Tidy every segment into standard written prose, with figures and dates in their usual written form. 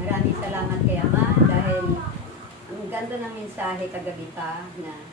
Maraming salamat kay Ama dahil ang ganda ng mensahe kagabi pa na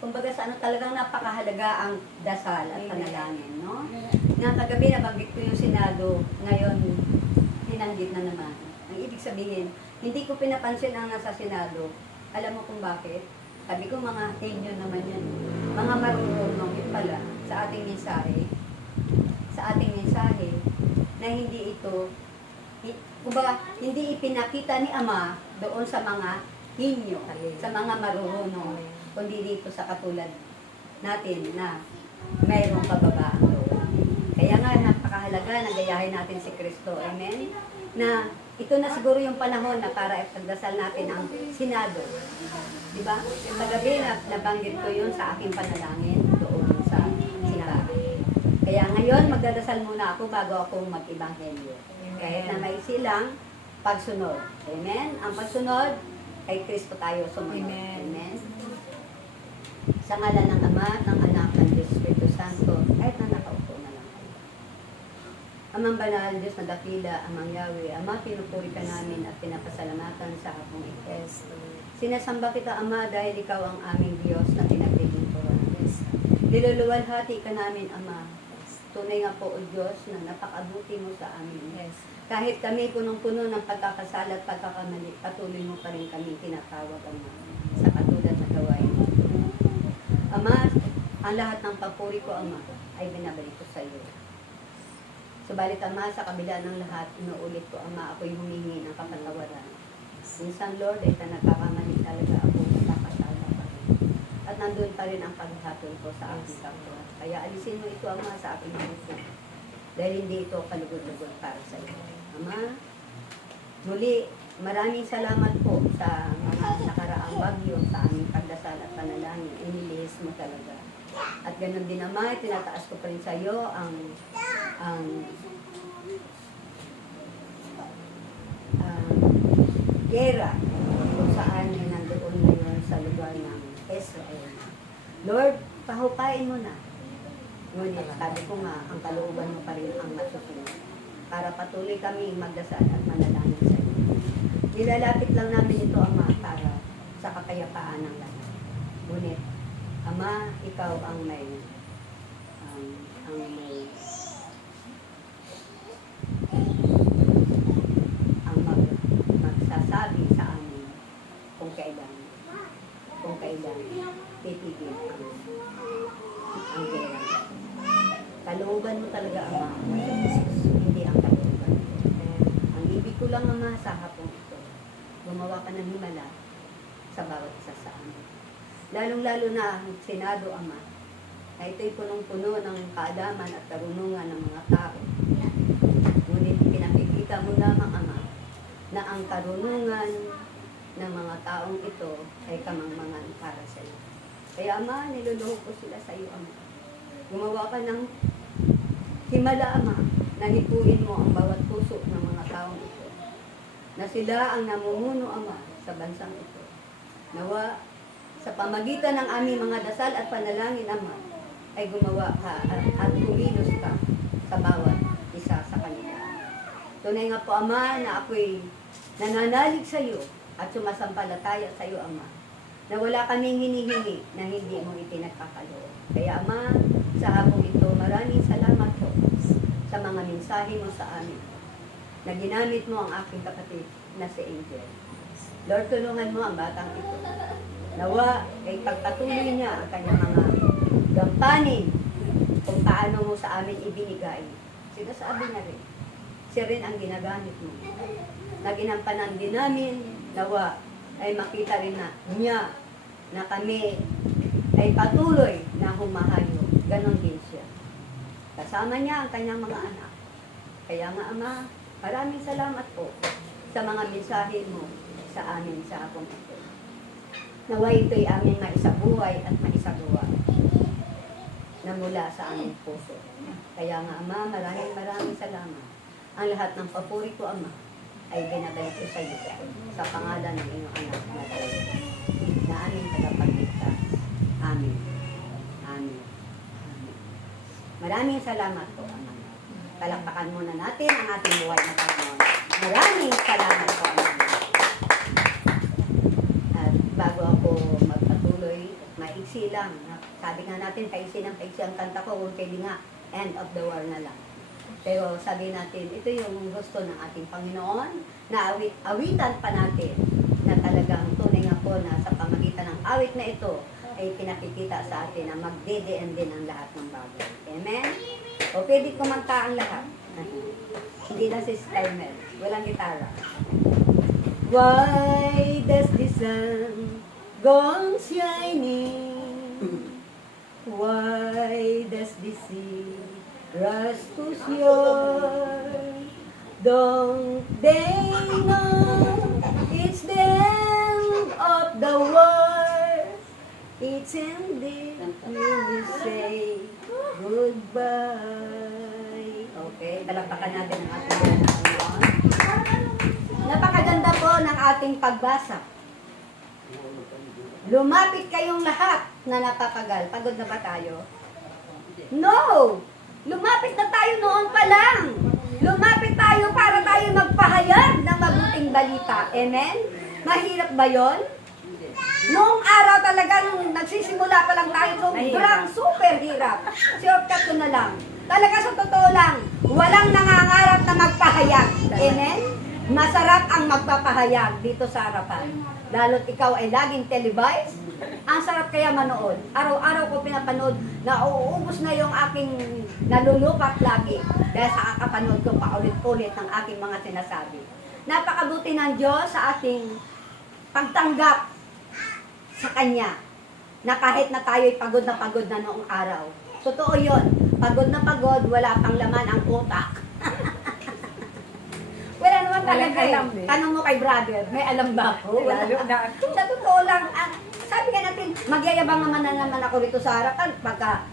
kumbaga sa ano talagang napakahalaga ang dasal at panalangin, no? Nga kagabi nabanggit ko yung Senado, ngayon tinanggit na naman. Ang ibig sabihin, hindi ko pinapansin ang nasa Senado. Alam mo kung bakit? Sabi ko mga henyo naman yan. Mga marunong yun pala sa ating mensahe. Sa ating mensahe na hindi ito, kumbaga, hindi ipinakita ni Ama doon sa mga hinyo, sa mga marunong, kundi dito sa katulad natin na mayroong kababaan doon. Kaya nga, napakahalaga na gayahin natin si Kristo. Amen? Na ito na siguro yung panahon na para ipagdasal natin ang Senado. Diba? Kagabi na nabanggit ko yun sa aking panalangin doon sa Senado. Kaya ngayon, magdadasal muna ako bago ako mag-ibanghelyo. Kahit na may silang pagsunod. Amen? Ang pagsunod, kay Kristo tayo sumunod. Amen? Sa ngalan ng Ama, ng Anak, ng Espiritu Santo, kahit na nakaupo na lang kayo. Amang banal, Diyos na dakila, Amang Yahweh, Ama, pinupuri ka namin at pinapasalamatan sa hapong ito. Sinasamba kita, Ama, dahil ikaw ang aming Diyos na pinaglilingkuran. Niluluwalhati ka namin, Ama. Tunay nga po, O Diyos, na napakabuti mo sa amin. Kahit kami punong-puno ng pagkakasala at pagkakamali, patuloy mo pa rin kami tinatawag, Ama, sa katulad na gawain mo. Ama, ang lahat ng papuri ko, Ama, ay binabalik ko sa iyo. Subalit, Ama, sa kabila ng lahat, inuulit ko, Ama, ako'y humingi ng kapatawaran. Minsan, Lord, ay nagkakamali talaga ako, nagkakasala pa rin. At nandun pa rin ang paghatol ko sa aking kapwa. Kaya alisin mo ito, Ama, sa aking puso. Dahil hindi ito kalugod-lugod para sa iyo. Ama, muli, maraming salamat po sa mga nakaraang bagyo sa aming pagdasal at panalangin. Inilihis mo talaga. At ganun din naman, tinataas ko pa rin sa iyo ang gera kung saan ay nandoon ngayon sa lugar ng Israel. Lord, pahupain mo na. Ngunit sabi ko nga, ang kalooban mo pa rin ang masusunod. Para patuloy kami magdasal at manalangin sa iyo. Nilalapit lang namin ito, Ama, para sa kapayapaan ng lahat. Ngunit, Ama, ikaw ang may magsasabi sa amin kung kailan titigil ang gera. Kalooban mo talaga, Ama, hindi ang kalooban. Ang ibig ko lang, Ama, sa hapong ito, gumawa ka ng himala sa bawat isa sa amin. Lalong-lalo na ang Senado, Ama, na ito'y punong-puno ng kaalaman at karunungan ng mga tao. Ngunit pinakikita mo lamang, Ama, na ang karunungan ng mga taong ito ay kamangmangan para sa iyo. Kaya, Ama, niluluhog ko sila sa iyo, Ama. Gumawa ka ng himala, Ama, na hipuin mo ang bawat puso ng mga taong ito. Na sila ang namumuno, Ama, sa bansang ito. Nawa, sa pamagitan ng aming mga dasal at panalangin, Ama, ay gumawa ka at kumilos ka sa bawat isa sa kanila. Tunay nga po, Ama, na ako'y nananalig sa iyo at sumasampalataya sa iyo, Ama, na wala kaming hinihingi na hindi mo itinagkakaloob. Kaya, Ama, sa hapong ito, maraming salamat po sa mga mensahe mo sa amin na ginamit mo ang aking kapatid na si Angel. Lord, tulungan mo ang batang ito. Nawa ay pagpatuloy niya ang kanyang mga gampanin kung paano mo sa amin ibinigay. Sinasabi na rin. Siya rin ang ginagamit mo. Na ginampanan din namin, nawa ay makita rin na niya na kami ay patuloy na humahayo. Ganon din siya. Kasama niya ang kanyang mga anak. Kaya nga, Ama, maraming salamat po sa mga mensahe mo sa amin sa hapong ito. Naway ito'y aming maisabuhay at maisagawa na mula sa aming puso. Kaya nga, Ama, maraming salamat. Ang lahat ng papuri ko, Ama, ay binabalik ko sa iyo sa pangalan ng iyong anak na tayo na aming tagapagligtas. Amen. Amen. Amen. Maraming salamat po, Ama. Palakpakan muna natin ang ating buhay na Panginoon. Maraming salamat po. At bago ako magpatuloy, maiksi lang. Sabi nga natin, paiksi ang kanta ko, kung pwede nga, end of the war na lang. Pero sabi natin, ito yung gusto ng ating Panginoon, na awitan pa natin, na talagang tunay nga po na sa pamagitan ng awit na ito, ay pinakikita sa atin na magdedeen din ang lahat ng bagay. Amen? O pwede kumanta ang lahat. Hindi na si timer. Walang gitara. Why does the sun go on shining? Why does the sea rush to shore? Don't they know it's the end of the war? It's ended, we will say goodbye. Okay, talakpakan natin ang ating Panginoon. Napakaganda po ng ating pagbasa. Lumapit kayong lahat na napapagal. Pagod na ba tayo? No! Lumapit na tayo noon pa lang. Lumapit tayo para tayo magpahayag ng mabuting balita. Amen? Mahirap ba yon? Noong araw talaga, nung nagsisimula pa lang tayo, sobrang super hirap. Shortcut ko na lang. Talaga sa totoo lang, walang nangangarap na magpahayag. Amen? Masarap ang magpapahayag dito sa harapan. Lalo't ikaw ay laging televised, ang sarap kaya manood. Araw-araw ko pinapanood na uuubos na yung aking nalulupat lagi dahil sa kakapanood ko paulit-ulit ng aking mga sinasabi. Napakabuti ng Diyos sa ating pagtanggap sa Kanya na kahit na tayo'y pagod na noong araw. Totoo yun. Pagod na pagod, wala pang laman ang utak. Wala naman talaga eh. Tanong mo kay brother, may alam ba ako? Wala. Sa totoo lang, sabi nga natin, magyayabang naman na naman ako rito sa harapan pagka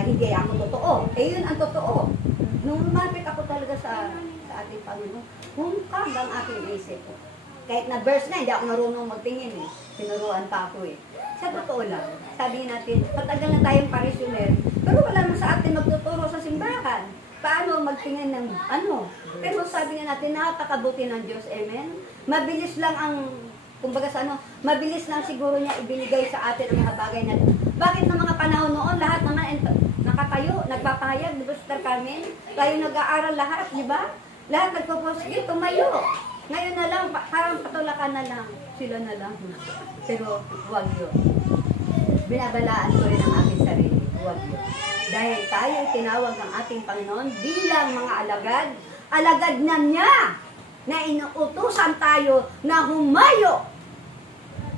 hindi ako totoo. Eh yun ang totoo. Nung lumapit ako talaga sa ating Panginoon, humkag ang aking isip ko. Kahit na verse na, hindi ako marunong magtingin eh. Tinuruan pa ako eh. Sa totoo lang, sabi natin, patagal na tayong parisyoner, pero wala naman sa atin magtuturo sa simbahan. Paano magtingin ng ano? Pero sabi nga natin, napakabuti ng Diyos, amen? Mabilis lang ang, kumbaga sa ano, mabilis lang siguro niya ibinigay sa atin ang mga bagay na, bakit ng mga panahon noon, lahat naman nakatayo, nagpapahayag, di ba, Sister Carmen? Tayo nag-aaral lahat, di ba? Lahat nagpo-prosecute, tumayo. Ngayon na lang, parang patulakan na lang, sila na lang. Pero huwag yun. Binabalaan ko rin ang aking sarili, huwag yun. Dahil tayo tinawag ng ating Panginoon bilang mga alagad na niya, na inuutusan tayo na humayo,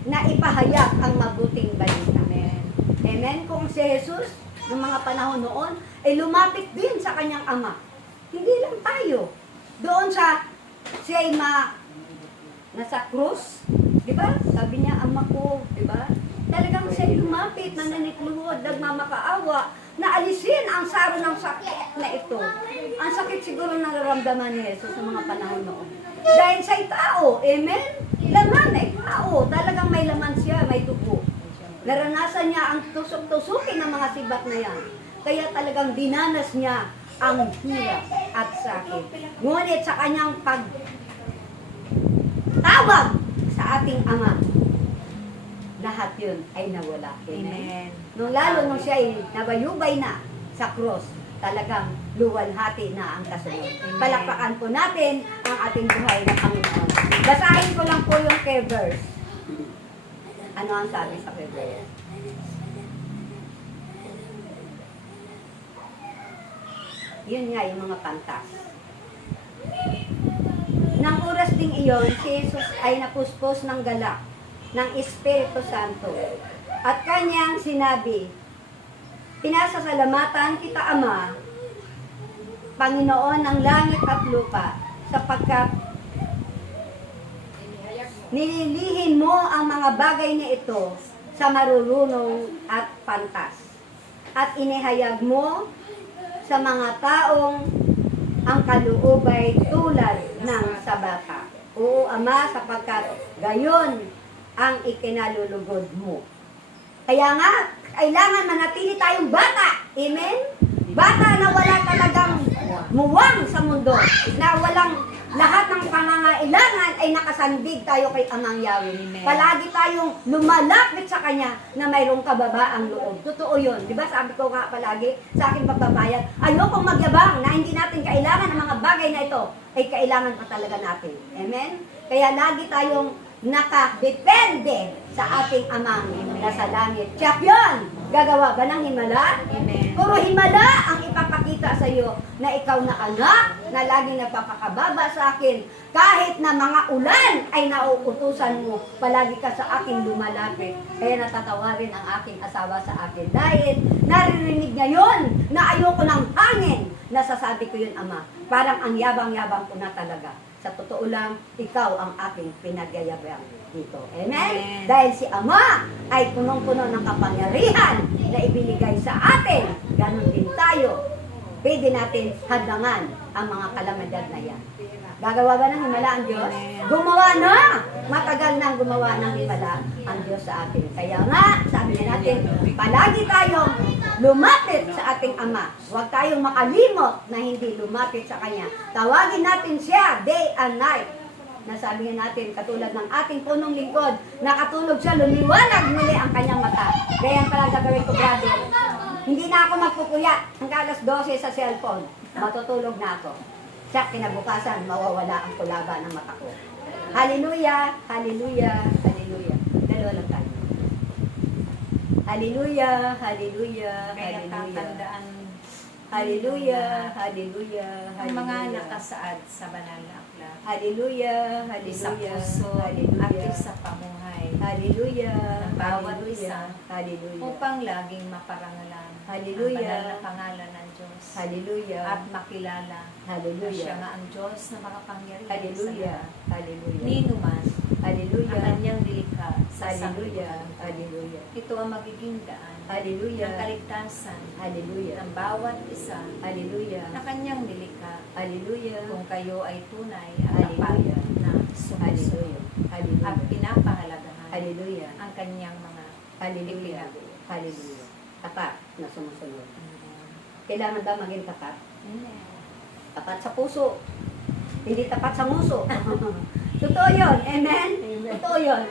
na ipahayag ang mabuting balita. Amen. Amen. Kung si Jesus, ng mga panahon noon, ay lumapit din sa kanyang ama. Hindi lang tayo. Doon sa siya'y nasa krus, di ba? Sabi niya, ama ko, di ba? Talagang siya'y lumapit, nananitluhod, nagmamakaawa, na alisin ang saro ng sakit na ito. Ang sakit siguro nararamdaman ni Jesus sa mga panahon noon. Dahil siya'y tao, amen? Laman ay tao, talagang may laman siya, may dugo. Naranasan niya ang tusok-tusukin ng mga sibat na yan. Kaya talagang dinanas niya ang hirap at sakit. Ngunit sa kanyang pagtawag sa ating Ama, lahat yun ay nawala. Amen. Nung lalo nung siya ay nabayubay na sa cross, talagang luwalhati na ang kasunod. Palakpakan po natin ang ating buhay na Panginoon. Basahin ko lang po yung kay verse. Ano ang sabi sa kay verse? Yun nga yung mga pantas. Nang oras ding iyon, si Jesus ay napuspos ng galak ng Espiritu Santo. At kanyang sinabi, pinasasalamatan kita, Ama, Panginoon ng langit at lupa, sapagkat nililihim mo ang mga bagay na ito sa marurunong at pantas. At inihayag mo sa mga taong ang kaluubay tulad ng sa bata. Oo, Ama, sapagkat gayon ang ikinalulugod mo. Kaya nga, kailangan manatili tayong bata. Amen? Bata na wala talagang muwang sa mundo, na walang lahat ng pangangailangan ay nakasandig tayo kay Amang Yahweh. Amen. Palagi tayong lumalapit sa Kanya na mayroong kababaang loob. Totoo yun. Di ba? Sabi ko nga palagi sa aking pagbabayad, ayokong magyabang na hindi natin kailangan ng mga bagay na ito, ay kailangan pa talaga natin. Amen? Kaya lagi tayong nakadepende sa ating Amang nasa langit. Tiyak yun! Gagawa ba ng himala? Amen. Puro himala ang ipapakita sa iyo na ikaw na anak na laging nagpapakababa sa akin. Kahit na mga ulan ay nauutusan mo, palagi ka sa akin lumalapit. Kaya natatawa rin ang aking asawa sa akin. Dahil naririnig niya yun na ayoko ng hangin. Nasasabi ko yun, Ama. Parang ang yabang-yabang ko na talaga. Sa totoo lang, ikaw ang aking pinagyayabang dito. Amen? Amen. Dahil si Ama ay punong-puno ng kapangyarihan na ibinigay sa atin. Ganon din tayo. Pwede natin hadlangan ang mga kalamidad na yan. Gagawa ba ng himala ang Diyos? Amen. Gumawa na! Matagal nang gumawa ng himala ang Diyos sa atin. Kaya nga, sabi na natin, palagi tayong lumapit sa ating Ama. Huwag tayong makalimot na hindi lumapit sa Kanya. Tawagin natin siya day and night. Nasabi nga natin, katulad ng ating punong lingkod, nakatulog siya, lumiwanag muli ang kanyang mata. Kaya pala gagawin ko, brother. Hindi na ako magpupuyat hanggang alas 12 sa cellphone. Matutulog na ako. Siya, kinabukasan, mawawala ang kulaba ng mata ko. Hallelujah, hallelujah, hallelujah. Dalawa lang tayo. Hallelujah, hallelujah, Kaya hallelujah. tatandaan Hallelujah, hallelujah, ang mga hallelujah. nakasaad sa banal na aklat. Hallelujah, Sa hallelujah, puso at hallelujah. sa pamuhay. Hallelujah, Ng bawat hallelujah, isa. hallelujah. Upang laging maparangalan Hallelujah. ang banal na pangalan ng Diyos. Hallelujah. At makilala na siya Hallelujah. nga ang Diyos na makapangyarihan Hallelujah. sa lahat. Hallelujah. Ninuman ang Hallelujah. kanyang likha sa Hallelujah. sanglibutan. Hallelujah. Ito ang magiging daan Hallelujah. ng kaligtasan Hallelujah. ng bawat isa Hallelujah. na kanyang nilikha Hallelujah. kung kayo ay tunay at Hallelujah. tapat na sumusunod Hallelujah. at Hallelujah. pinapahalagahan Hallelujah. ang kanyang mga Hallelujah. ipinagawa. Hallelujah. Tapat na sumusunod. Kailangan daw maging tapat. Tapat sa puso. Hindi tapat sa nguso. Totoo yun. Amen? Totoo yun.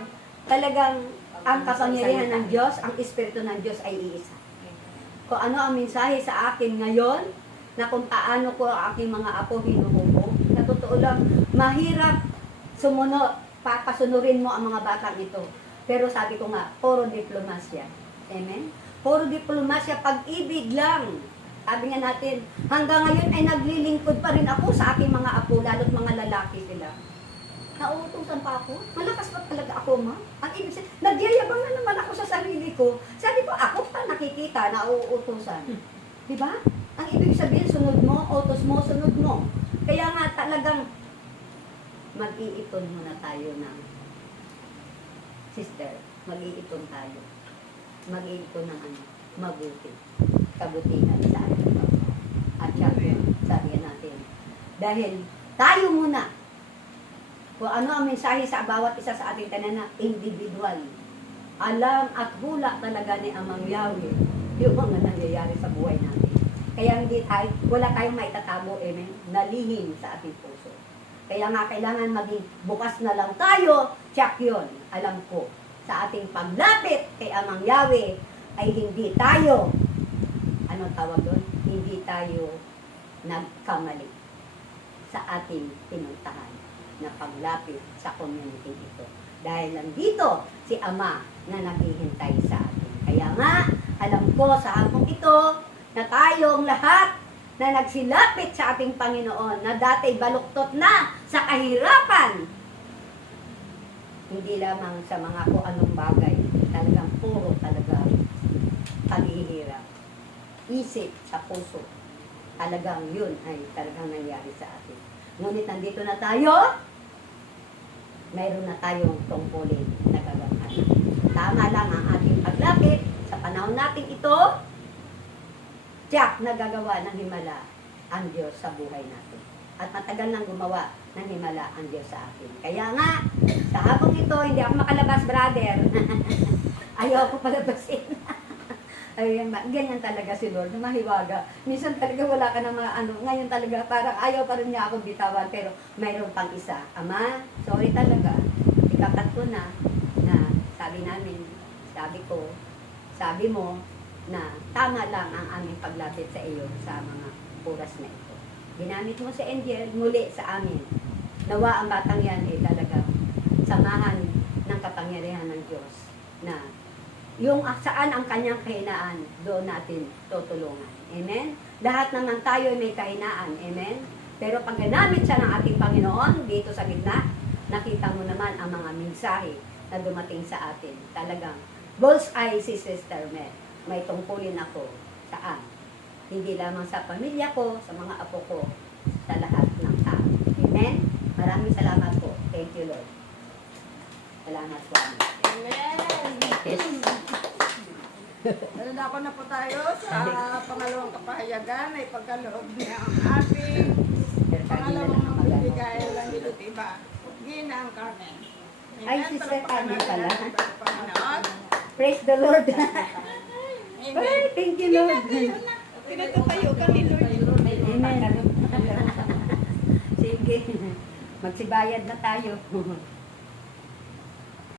Talagang ang kapangyarihan ng Diyos, ang Espiritu ng Diyos ay iisa. Kung ano ang mensahe sa akin ngayon, na kung paano ko ang aking mga apo hinuhubo, sa totoo lang, mahirap sumunod, papasunurin mo ang mga batang ito. Pero sabi ko nga, puro diplomasya. Amen? Puro diplomasya, pag-ibig lang. Sabi nga natin, hanggang ngayon ay naglilingkod pa rin ako sa aking mga apo, lalo't mga lalaki sila. Nauutusan pa ako? Malakas pa talaga ako, ma? Ang ibig sabihin, nagyayabang na naman ako sa sarili ko. Sabi ko, ako pa nakikita na uutusan. Di ba? Ang ibig sabihin, sunod mo, utos mo, sunod mo. Kaya nga talagang mag-iipon muna tayo ng sister, mag-iipon tayo. Mag-iipon ng ano, mabuti. Kabutihan sa ating Panginoon. At syempre, sabi natin, dahil tayo muna, kung ano ang mensahe sa bawat isa sa ating tanan na individual. Alam at hula talaga ni Amang Yahweh yung mga nangyayari sa buhay natin. Kaya hindi tayo, wala tayong maitatago, amen, na lihim sa ating puso. Kaya nga kailangan maging bukas na lang tayo, check yun, alam ko. Sa ating paglapit kay Amang Yahweh ay hindi tayo, anong tawag doon? Hindi tayo nagkamali sa ating pinuntahan na paglapit sa community ito. Dahil nandito si Ama na naghihintay sa atin. Kaya nga, alam ko sa hapong ito na tayong lahat na nagsilapit sa ating Panginoon na dati baluktot na sa kahirapan. Hindi lamang sa mga kung anong bagay, talagang puro talaga paghihirap. Isip sa puso, talagang yun ay talagang nangyari sa atin. Ngunit nandito na tayo, mayroon na tayong tungkulin na gagawin. Tama lang ang ating paglapit sa panahon natin ito, tiyak na gagawa ng himala ang Diyos sa buhay natin. At matagal nang gumawa ng himala ang Diyos sa atin. Kaya nga, sa habang ito, hindi ako makalabas, brother. Ayaw ko palabasin. Ay, ganyan talaga si Lord, mahiwaga. Minsan talaga wala ka ng mga ano, ngayon talaga parang ayaw pa rin niya akong bitawan, pero mayroon pang isa. Ama, sorry talaga. Ikakat ko na sabi namin, sabi mo, na tama lang ang aming paglapit sa iyo sa mga oras na ito. Ginamit mo sa angel muli sa amin. Nawa ang batang yan ay talaga samahan ng kapangyarihan ng Diyos na yung saan ang kanyang kahinaan, doon natin tutulungan. Amen? Lahat naman tayo may kahinaan. Amen? Pero pag ginamit siya ng ating Panginoon dito sa gitna, nakita mo naman ang mga mensahe na dumating sa atin. Talagang bullseye si Sister Mel. May tungkulin ako saan? Hindi lamang sa pamilya ko, sa mga apo ko, sa lahat ng tao. Amen? Maraming salamat po. Thank you, Lord. Salamat po. Amen. Yes. Ako na po tayo sa pangalawang kapahayagan ay pagkaloob niya ang ating pangalawang bibigay ng iba. Gina ang Carmen. Ay, Sister Carmen pala. Panginoon. Praise the Lord. Amen. Ay, thank you, Lord. Pinagtatayo ka ni Lord. Amen. Sige. Magsibayad na tayo.